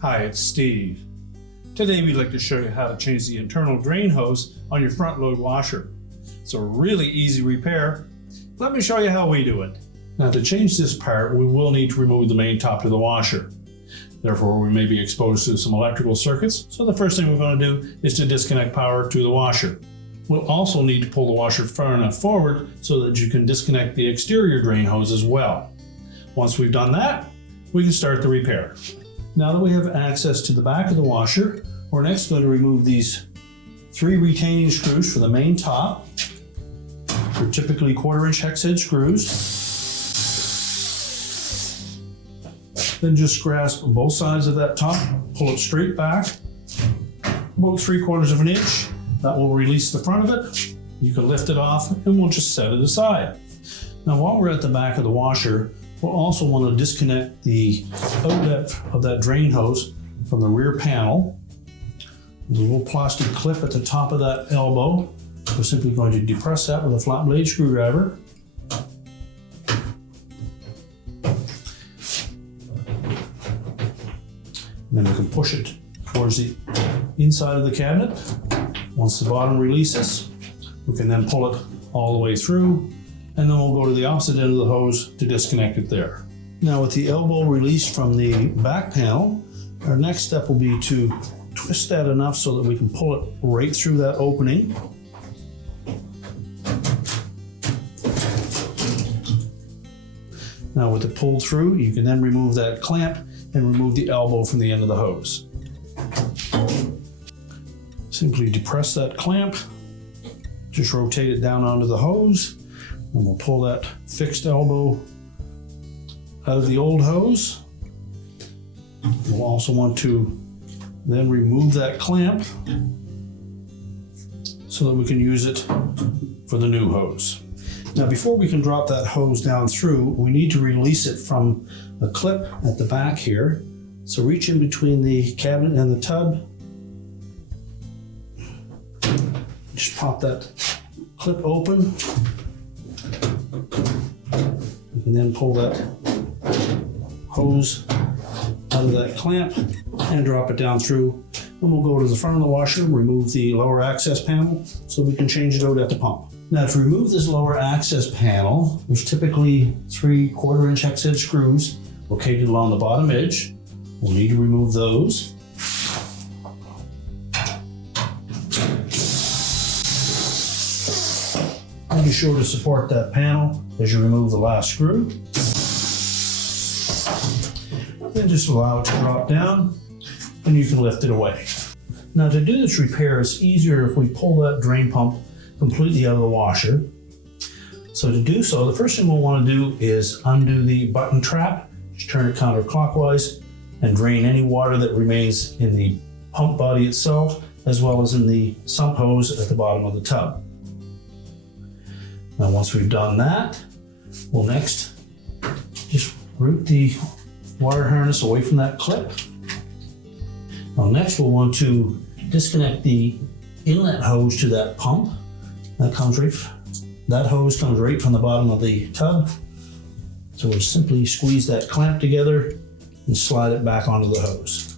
Hi, it's Steve. Today we'd like to show you how to change the internal drain hose on your front load washer. It's a really easy repair. Let me show you how we do it. Now, to change this part, we will need to remove the main top to the washer. Therefore, we may be exposed to some electrical circuits, so the first thing we're going to do is to disconnect power to the washer. We'll also need to pull the washer far enough forward so that you can disconnect the exterior drain hose as well. Once we've done that, we can start the repair. Now that we have access to the back of the washer, we're next going to remove these 3 retaining screws for the main top. They're typically 1/4-inch hex head screws. Then just grasp both sides of that top, pull it straight back, about 3/4 of an inch. That will release the front of it. You can lift it off and we'll just set it aside. Now, while we're at the back of the washer, we'll also want to disconnect the outlet of that drain hose from the rear panel. There's a little plastic clip at the top of that elbow. We're simply going to depress that with a flat blade screwdriver. And then we can push it towards the inside of the cabinet. Once the bottom releases, we can then pull it all the way through, and then we'll go to the opposite end of the hose to disconnect it there. Now, with the elbow released from the back panel, our next step will be to twist that enough so that we can pull it right through that opening. Now, with it pulled through, you can then remove that clamp and remove the elbow from the end of the hose. Simply depress that clamp, just rotate it down onto the hose, and we'll pull that fixed elbow out of the old hose. We'll also want to then remove that clamp so that we can use it for the new hose. Now, before we can drop that hose down through, we need to release it from a clip at the back here. So reach in between the cabinet and the tub. Just pop that clip open. You can then pull that hose out of that clamp and drop it down through. And we'll go to the front of the washer, remove the lower access panel so we can change it out at the pump. Now, to remove this lower access panel, there's typically 3/4-inch hex head screws located along the bottom edge. We'll need to remove those. And be sure to support that panel as you remove the last screw. Then just allow it to drop down and you can lift it away. Now, to do this repair, it's easier if we pull that drain pump completely out of the washer. So to do so, the first thing we'll want to do is undo the button trap, just turn it counterclockwise and drain any water that remains in the pump body itself, as well as in the sump hose at the bottom of the tub. Now, once we've done that, we'll next just root the wire harness away from that clip. Now, next we'll want to disconnect the inlet hose to that pump. That hose comes right from the bottom of the tub. So we'll simply squeeze that clamp together and slide it back onto the hose.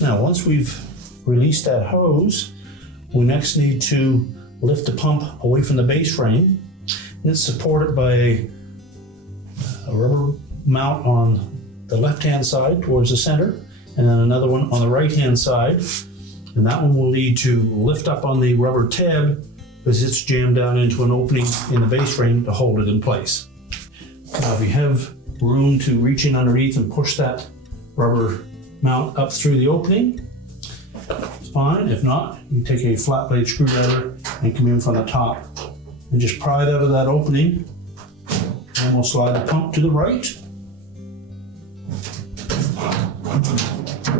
Now, once we've released that hose, we next need to lift the pump away from the base frame. And it's supported by a rubber mount on the left-hand side towards the center, and then another one on the right-hand side. And that one will need to lift up on the rubber tab because it's jammed down into an opening in the base frame to hold it in place. Now, if you have room to reach in underneath and push that rubber mount up through the opening, it's fine. If not, you take a flat blade screwdriver and come in from the top and just pry it out of that opening, and we'll slide the pump to the right.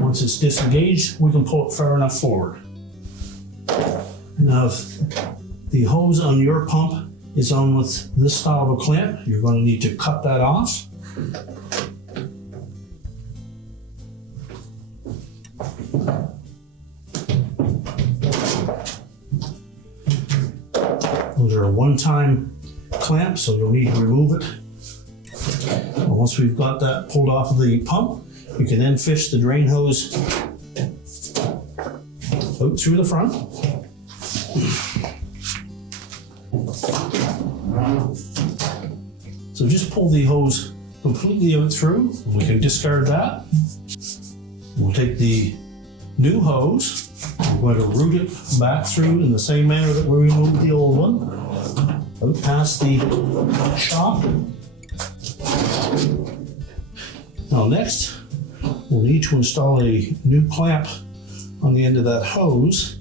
Once it's disengaged, we can pull it far enough forward. Now, if the hose on your pump is on with this style of a clamp, you're going to need to cut that off. Those are a one-time clamp, so you'll need to remove it. And once we've got that pulled off of the pump, you can then fish the drain hose out through the front. So just pull the hose completely out through. We can discard that. We'll take the new hose. We're going to route it back through in the same manner that we removed the old one. Out past the shock. Now next, we'll need to install a new clamp on the end of that hose.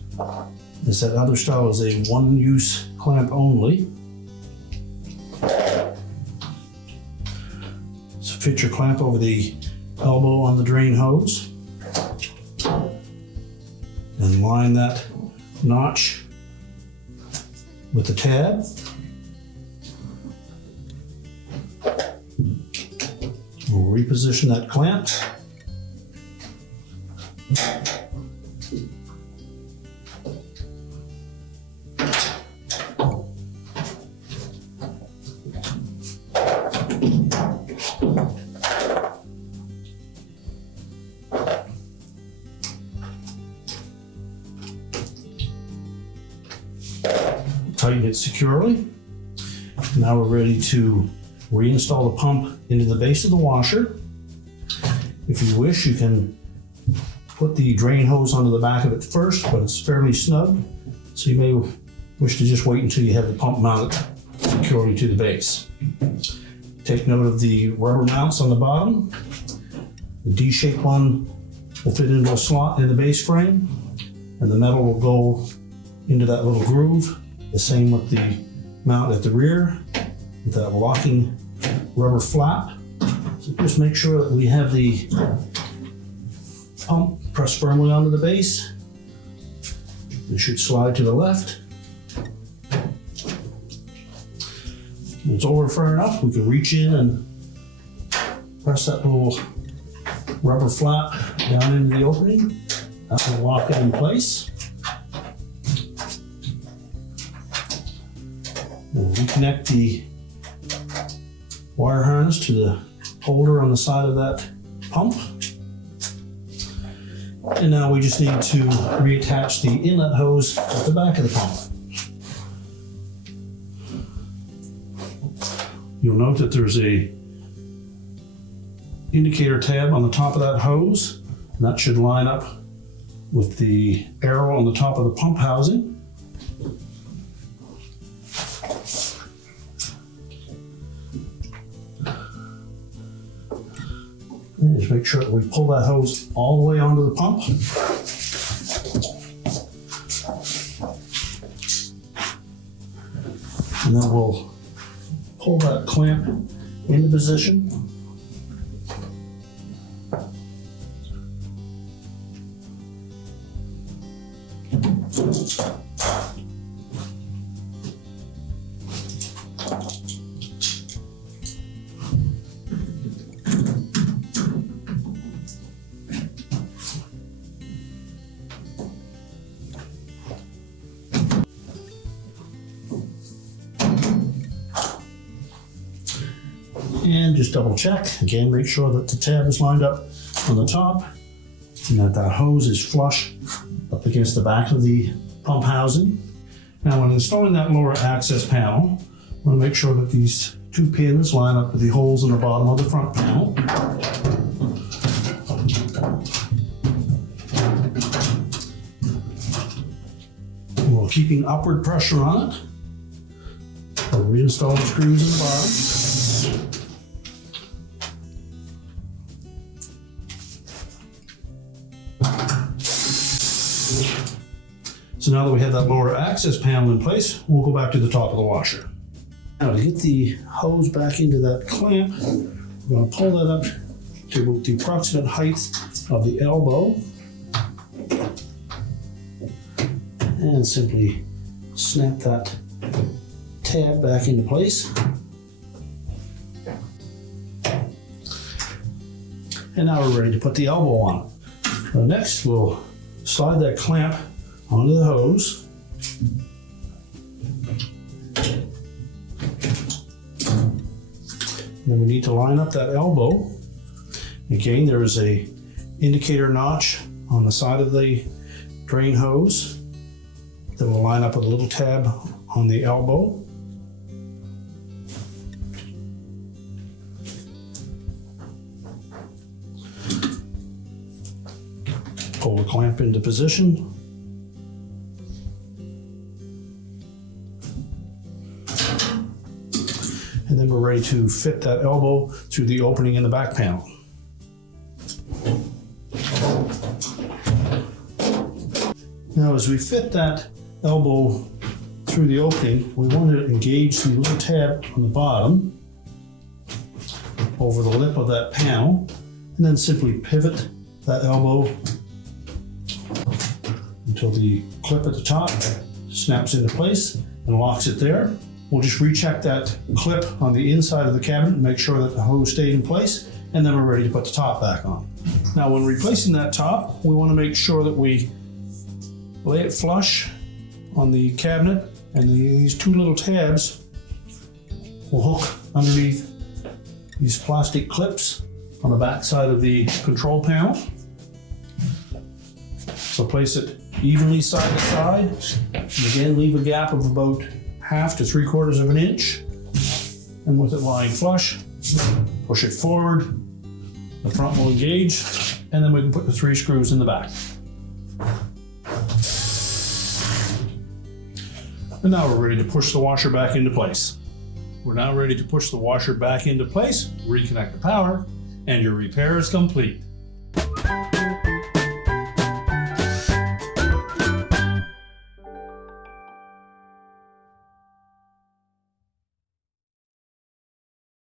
As that other style is a one-use clamp only. So fit your clamp over the elbow on the drain hose. And line that notch with the tab. We'll reposition that clamp. Tighten it securely. Now we're ready to reinstall the pump into the base of the washer. If you wish, you can put the drain hose onto the back of it first, but it's fairly snug, so you may wish to just wait until you have the pump mounted securely to the base. Take note of the rubber mounts on the bottom. The D-shaped one will fit into a slot in the base frame, and the metal will go into that little groove. The same with the mount at the rear, with that locking rubber flap. So just make sure that we have the pump pressed firmly onto the base. It should slide to the left. When it's over far enough, we can reach in and press that little rubber flap down into the opening. That will lock it in place. We'll reconnect the wire harness to the holder on the side of that pump. And now we just need to reattach the inlet hose at the back of the pump. You'll note that there's a indicator tab on the top of that hose, and that should line up with the arrow on the top of the pump housing. And just make sure that we pull that hose all the way onto the pump. And then we'll pull that clamp into position. And just double check. Again, make sure that the tab is lined up on the top and that that hose is flush up against the back of the pump housing. Now, when installing that lower access panel, we want to make sure that these two pins line up with the holes in the bottom of the front panel. And while keeping upward pressure on it, we'll reinstall the screws in the bottom. So now that we have that lower access panel in place, we'll go back to the top of the washer. Now to get the hose back into that clamp, we're going to pull that up to about the approximate height of the elbow and simply snap that tab back into place. And now we're ready to put the elbow on it. So next we'll slide that clamp onto the hose. And then we need to line up that elbow. Again, there is a indicator notch on the side of the drain hose. Then we'll line up with a little tab on the elbow. Pull the clamp into position. And then we're ready to fit that elbow through the opening in the back panel. Now as we fit that elbow through the opening, we want to engage the little tab on the bottom over the lip of that panel, and then simply pivot that elbow until the clip at the top snaps into place and locks it there. We'll just recheck that clip on the inside of the cabinet and make sure that the hose stayed in place, and then we're ready to put the top back on. Now when replacing that top, we want to make sure that we lay it flush on the cabinet, and these two little tabs will hook underneath these plastic clips on the back side of the control panel. So place it evenly side to side, and again leave a gap of about 1/2 to 3/4 of an inch, and with it lying flush, push it forward, the front will engage, and then we can put the 3 screws in the back. And now we're ready to push the washer back into place. We're now ready to push the washer back into place, reconnect the power, and your repair is complete.